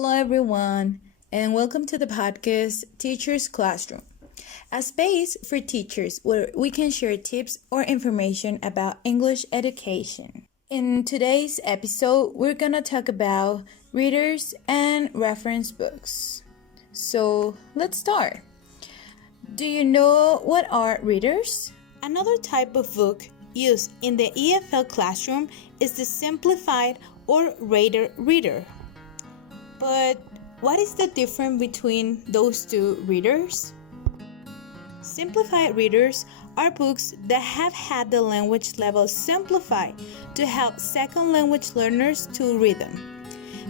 Hello, everyone, and welcome to the podcast Teacher's Classroom, a space for teachers where we can share tips or information about English education. In today's episode, we're going to talk about readers and reference books. So, let's start. Do you know what are readers? Another type of book used in the EFL classroom is the simplified or rated reader. But what is the difference between those two readers? Simplified readers are books that have had the language level simplified to help second language learners to read them.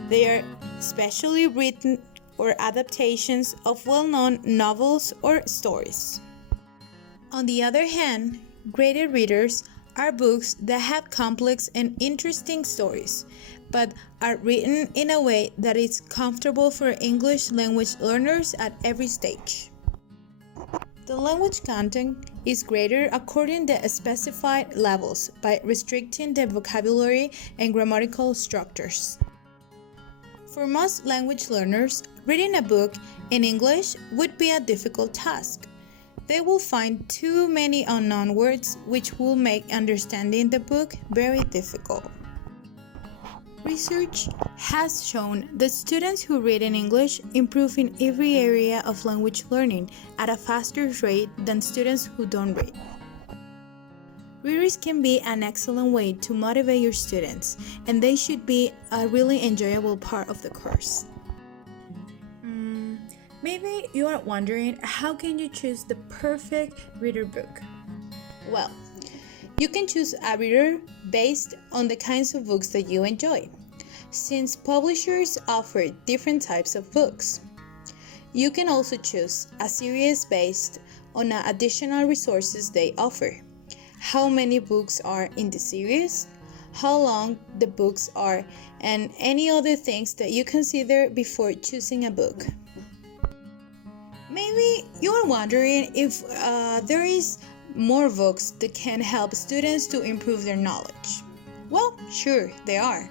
They are specially written or adaptations of well-known novels or stories. On the other hand, graded readers are books that have complex and interesting stories, but are written in a way that is comfortable for English language learners at every stage. The language content is graded according to specified levels by restricting the vocabulary and grammatical structures. For most language learners, reading a book in English would be a difficult task. They will find too many unknown words, which will make understanding the book very difficult. Research has shown that students who read in English improve in every area of language learning at a faster rate than students who don't read. Readers can be an excellent way to motivate your students, and they should be a really enjoyable part of the course. Maybe you are wondering, how can you choose the perfect reader book? Well, you can choose a reader based on the kinds of books that you enjoy, since publishers offer different types of books. You can also choose a series based on the additional resources they offer, how many books are in the series, how long the books are, and any other things that you consider before choosing a book. Maybe you are wondering if there is more books that can help students to improve their knowledge. Well, sure, there are.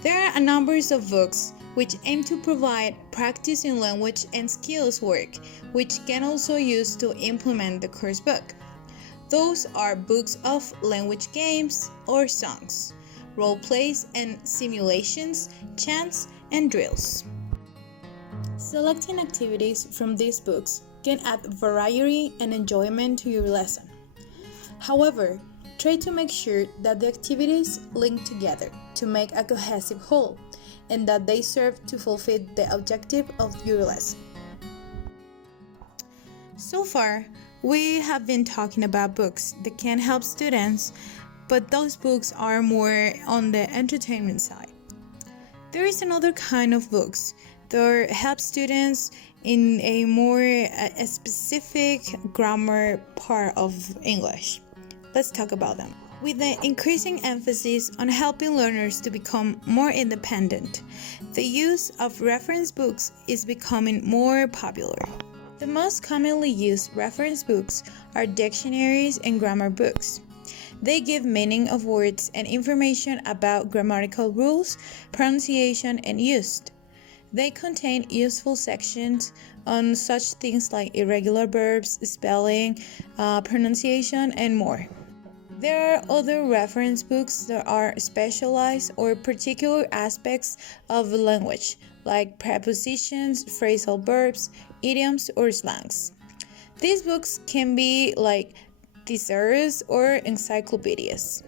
There are a number of books which aim to provide practice in language and skills work, which can also use to implement the course book. Those are books of language games or songs, role plays and simulations, chants, and drills. Selecting activities from these books can add variety and enjoyment to your lesson. However, try to make sure that the activities link together to make a cohesive whole, and that they serve to fulfill the objective of your lesson. So far, we have been talking about books that can help students, but those books are more on the entertainment side. There is another kind of books that help students in a more specific grammar part of English. Let's talk about them. With the increasing emphasis on helping learners to become more independent, the use of reference books is becoming more popular. The most commonly used reference books are dictionaries and grammar books. They give meaning of words and information about grammatical rules, pronunciation, and use. They contain useful sections on such things like irregular verbs, spelling, pronunciation, and more. There are other reference books that are specialized or particular aspects of the language, like prepositions, phrasal verbs, idioms, or slangs. These books can be like thesaurus or encyclopedias.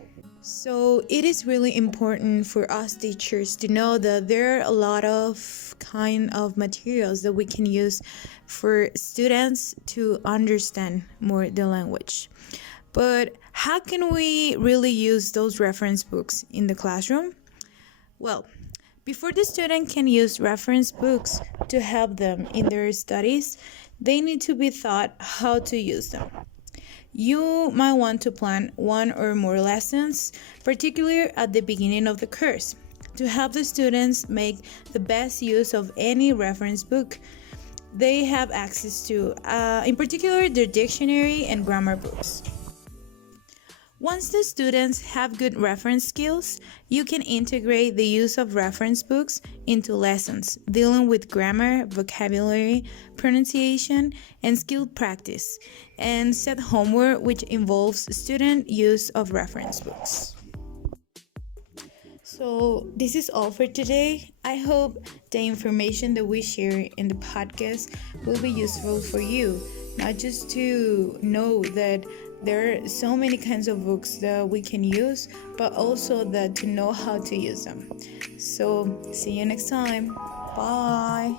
So it is really important for us teachers to know that there are a lot of kind of materials that we can use for students to understand more the language. But how can we really use those reference books in the classroom? Well, before the student can use reference books to help them in their studies, they need to be taught how to use them. You might want to plan one or more lessons, particularly at the beginning of the course, to help the students make the best use of any reference book they have access to, in particular their dictionary and grammar books. Once the students have good reference skills, you can integrate the use of reference books into lessons, dealing with grammar, vocabulary, pronunciation, and skill practice, and set homework which involves student use of reference books. So, this is all for today. I hope the information that we share in the podcast will be useful for you, not just to know that there are so many kinds of books that we can use, but also that to know how to use them. So, see you next time. Bye.